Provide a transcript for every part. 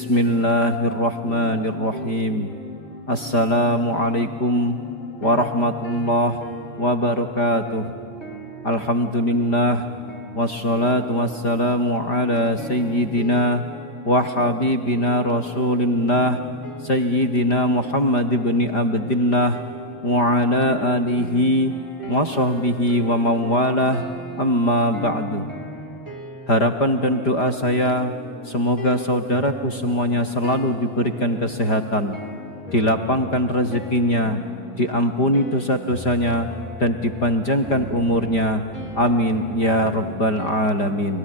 Bismillahirrahmanirrahim. Assalamualaikum warahmatullahi wabarakatuh. Alhamdulillah, wassalatu wassalamu ala sayyidina wa habibina rasulillah sayyidina Muhammad ibn Abdillah wa ala alihi wa sahbihi wa mawalah, amma ba'du. Harapan dan doa saya, semoga saudaraku semuanya selalu diberikan kesehatan, dilapangkan rezekinya, diampuni dosa-dosanya, dan dipanjangkan umurnya. Amin ya rabbal alamin.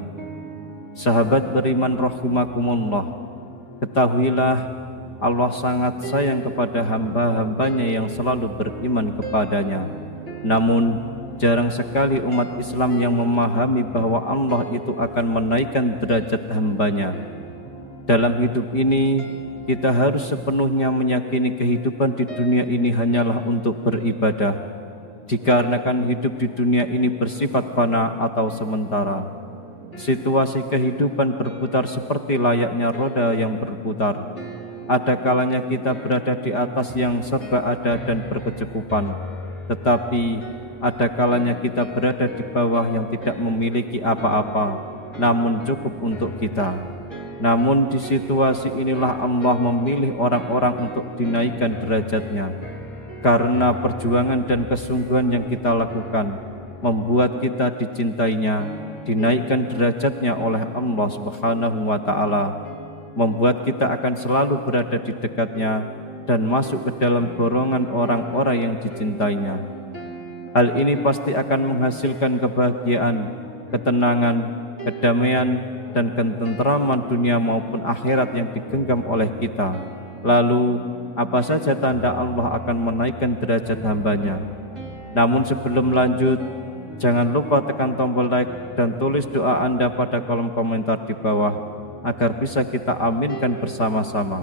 Sahabat beriman rahimakumullah, ketahuilah Allah sangat sayang kepada hamba-hambanya yang selalu beriman kepadanya. Namun jarang sekali umat Islam yang memahami bahwa Allah itu akan menaikkan derajat hambanya. Dalam hidup ini, kita harus sepenuhnya meyakini kehidupan di dunia ini hanyalah untuk beribadah, dikarenakan hidup di dunia ini bersifat fana atau sementara. Situasi kehidupan berputar seperti layaknya roda yang berputar. Ada kalanya kita berada di atas yang serba ada dan berkecukupan, tetapi ada kalanya kita berada di bawah yang tidak memiliki apa-apa, namun cukup untuk kita. Namun di situasi inilah Allah memilih orang-orang untuk dinaikkan derajatnya. Karena perjuangan dan kesungguhan yang kita lakukan, membuat kita dicintainya, dinaikkan derajatnya oleh Allah Subhanahu wa Ta'ala, membuat kita akan selalu berada di dekatnya dan masuk ke dalam golongan orang-orang yang dicintainya. Hal ini pasti akan menghasilkan kebahagiaan, ketenangan, kedamaian, dan ketenteraman dunia maupun akhirat yang digenggam oleh kita. Lalu, apa saja tanda Allah akan menaikkan derajat hambanya? Namun sebelum lanjut, jangan lupa tekan tombol like dan tulis doa Anda pada kolom komentar di bawah, agar bisa kita aminkan bersama-sama.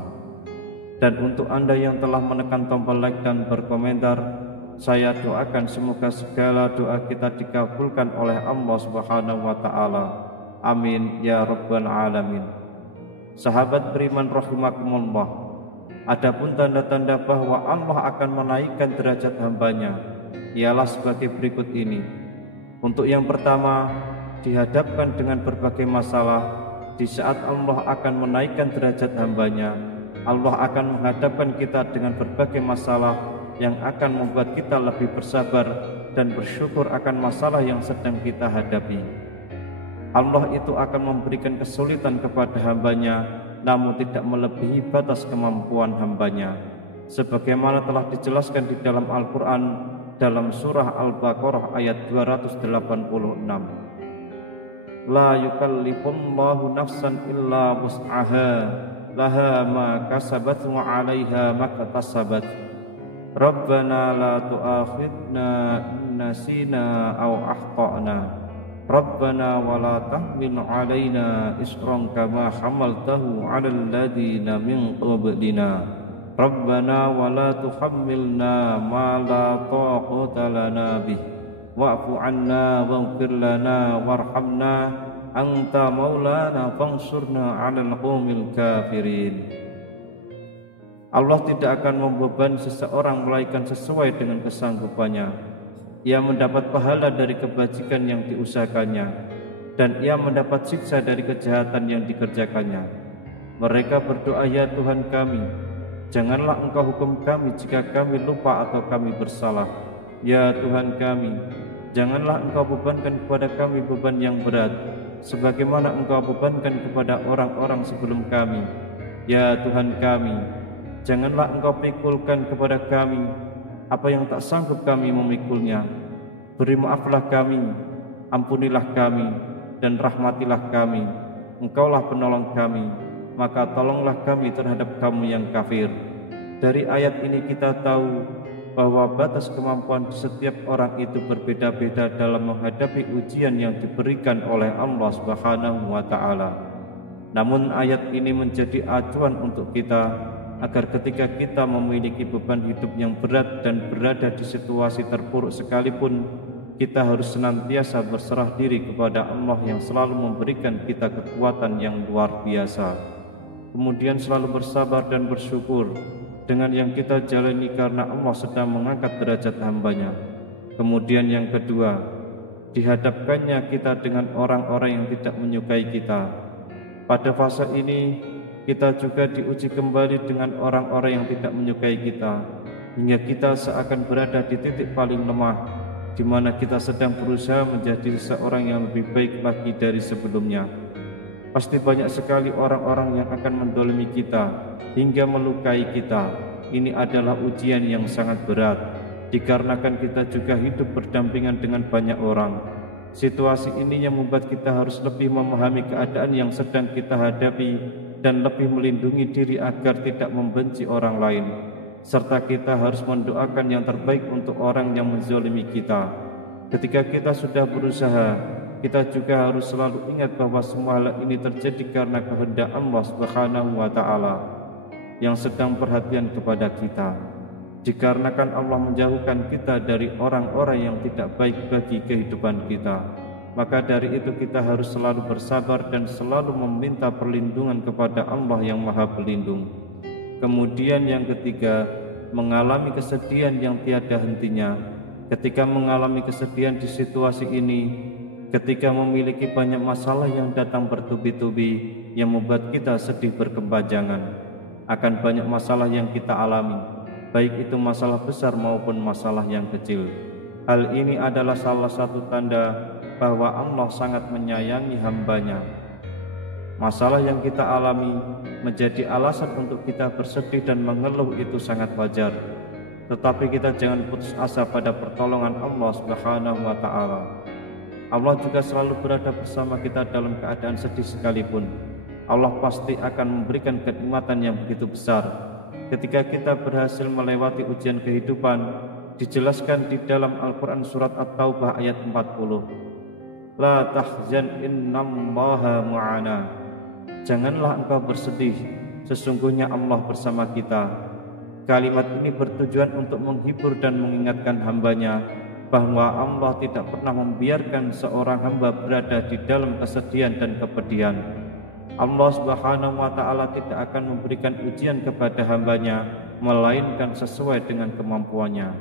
Dan untuk Anda yang telah menekan tombol like dan berkomentar, saya doakan semoga segala doa kita dikabulkan oleh Allah Subhanahu wa Ta'ala. Amin ya rabbal alamin. Sahabat beriman rahimakumullah, adapun tanda-tanda bahwa Allah akan menaikkan derajat hambanya ialah sebagai berikut ini. Untuk yang pertama, dihadapkan dengan berbagai masalah. Di saat Allah akan menaikkan derajat hambanya, Allah akan menghadapkan kita dengan berbagai masalah yang akan membuat kita lebih bersabar dan bersyukur akan masalah yang sedang kita hadapi. Allah itu akan memberikan kesulitan kepada hambanya, namun tidak melebihi batas kemampuan hambanya, sebagaimana telah dijelaskan di dalam Al-Quran dalam surah Al-Baqarah ayat 286. La yukallifullahu nafsan illa wus'aha, laha ma kasabat wa 'alaiha ma iktasabat. Rabbana la tu'akhidna in nasina aw akhtana. Rabbana wa la tahmil 'alaina isran kama hamaltahu 'alal ladzina min qablina. Rabbana wa la tuhammilna ma la taqata lana bih. Wa'fu 'anna waghfir lana warhamna anta maulana fansurna 'alal qaumil kafirin. Allah tidak akan membebani seseorang melainkan sesuai dengan kesanggupannya. Ia mendapat pahala dari kebajikan yang diusahakannya, dan ia mendapat siksa dari kejahatan yang dikerjakannya. Mereka berdoa, ya Tuhan kami, janganlah Engkau hukum kami jika kami lupa atau kami bersalah. Ya Tuhan kami, janganlah Engkau bebankan kepada kami beban yang berat, sebagaimana Engkau bebankan kepada orang-orang sebelum kami. Ya Tuhan kami, janganlah Engkau pikulkan kepada kami apa yang tak sanggup kami memikulnya. Beri maaflah kami, ampunilah kami, dan rahmatilah kami. Engkaulah penolong kami, maka tolonglah kami terhadap kaum yang kafir. Dari ayat ini kita tahu bahwa batas kemampuan setiap orang itu berbeda-beda dalam menghadapi ujian yang diberikan oleh Allah Subhanahu wa Ta'ala. Namun ayat ini menjadi acuan untuk kita agar ketika kita memiliki beban hidup yang berat dan berada di situasi terpuruk sekalipun, kita harus senantiasa berserah diri kepada Allah yang selalu memberikan kita kekuatan yang luar biasa. kemudian selalu bersabar dan bersyukur dengan yang kita jalani karena Allah sedang mengangkat derajat hambanya. Kemudian yang kedua, dihadapkannya kita dengan orang-orang yang tidak menyukai kita. Pada fase ini kita juga diuji kembali dengan orang-orang yang tidak menyukai kita, hingga kita seakan berada di titik paling lemah, di mana kita sedang berusaha menjadi seseorang yang lebih baik lagi dari sebelumnya. Pasti banyak sekali orang-orang yang akan mendolimi kita hingga melukai kita. Ini adalah ujian yang sangat berat, dikarenakan kita juga hidup berdampingan dengan banyak orang. Situasi ini yang membuat kita harus lebih memahami keadaan yang sedang kita hadapi dan lebih melindungi diri agar tidak membenci orang lain, serta kita harus mendoakan yang terbaik untuk orang yang menzalimi kita. Ketika kita sudah berusaha, kita juga harus selalu ingat bahwa semua hal ini terjadi karena kehendak Allah Subhanahu wa Ta'ala yang sedang perhatian kepada kita. Dikarenakan Allah menjauhkan kita dari orang-orang yang tidak baik bagi kehidupan kita, maka dari itu kita harus selalu bersabar dan selalu meminta perlindungan kepada Allah yang Maha Pelindung. Kemudian yang ketiga, mengalami kesedihan yang tiada hentinya. Ketika mengalami kesedihan di situasi ini, ketika memiliki banyak masalah yang datang bertubi-tubi yang membuat kita sedih berkepanjangan, akan banyak masalah yang kita alami, baik itu masalah besar maupun masalah yang kecil. Hal ini adalah salah satu tanda bahwa Allah sangat menyayangi hambanya. Masalah yang kita alami menjadi alasan untuk kita bersedih dan mengeluh, itu sangat wajar. Tetapi kita jangan putus asa pada pertolongan Allah Subhanahu wa Ta'ala. Allah juga selalu berada bersama kita dalam keadaan sedih sekalipun. Allah pasti akan memberikan kenikmatan yang begitu besar ketika kita berhasil melewati ujian kehidupan. Dijelaskan di dalam Al-Quran surat At-Taubah ayat 40. La tahzan innallaha ma'ana. Janganlah engkau bersedih, sesungguhnya Allah bersama kita. Kalimat ini bertujuan untuk menghibur dan mengingatkan hambanya bahwa Allah tidak pernah membiarkan seorang hamba berada di dalam kesedihan dan kepedihan. Allah Subhanahu wa Ta'ala tidak akan memberikan ujian kepada hambanya melainkan sesuai dengan kemampuannya.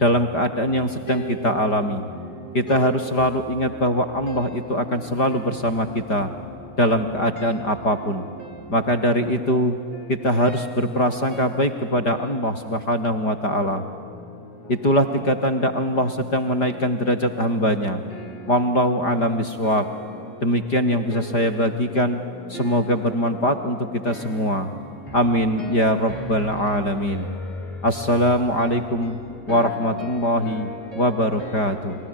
Dalam keadaan yang sedang kita alami, kita harus selalu ingat bahwa Allah itu akan selalu bersama kita dalam keadaan apapun. Maka dari itu kita harus berprasangka baik kepada Allah Subhanahu wa Ta'ala. Itulah tiga tanda Allah sedang menaikkan derajat hambanya. Wallahu a'lam bishawab. Demikian yang bisa saya bagikan, semoga bermanfaat untuk kita semua. Amin ya rabbal alamin. Assalamualaikum warahmatullahi wabarakatuh.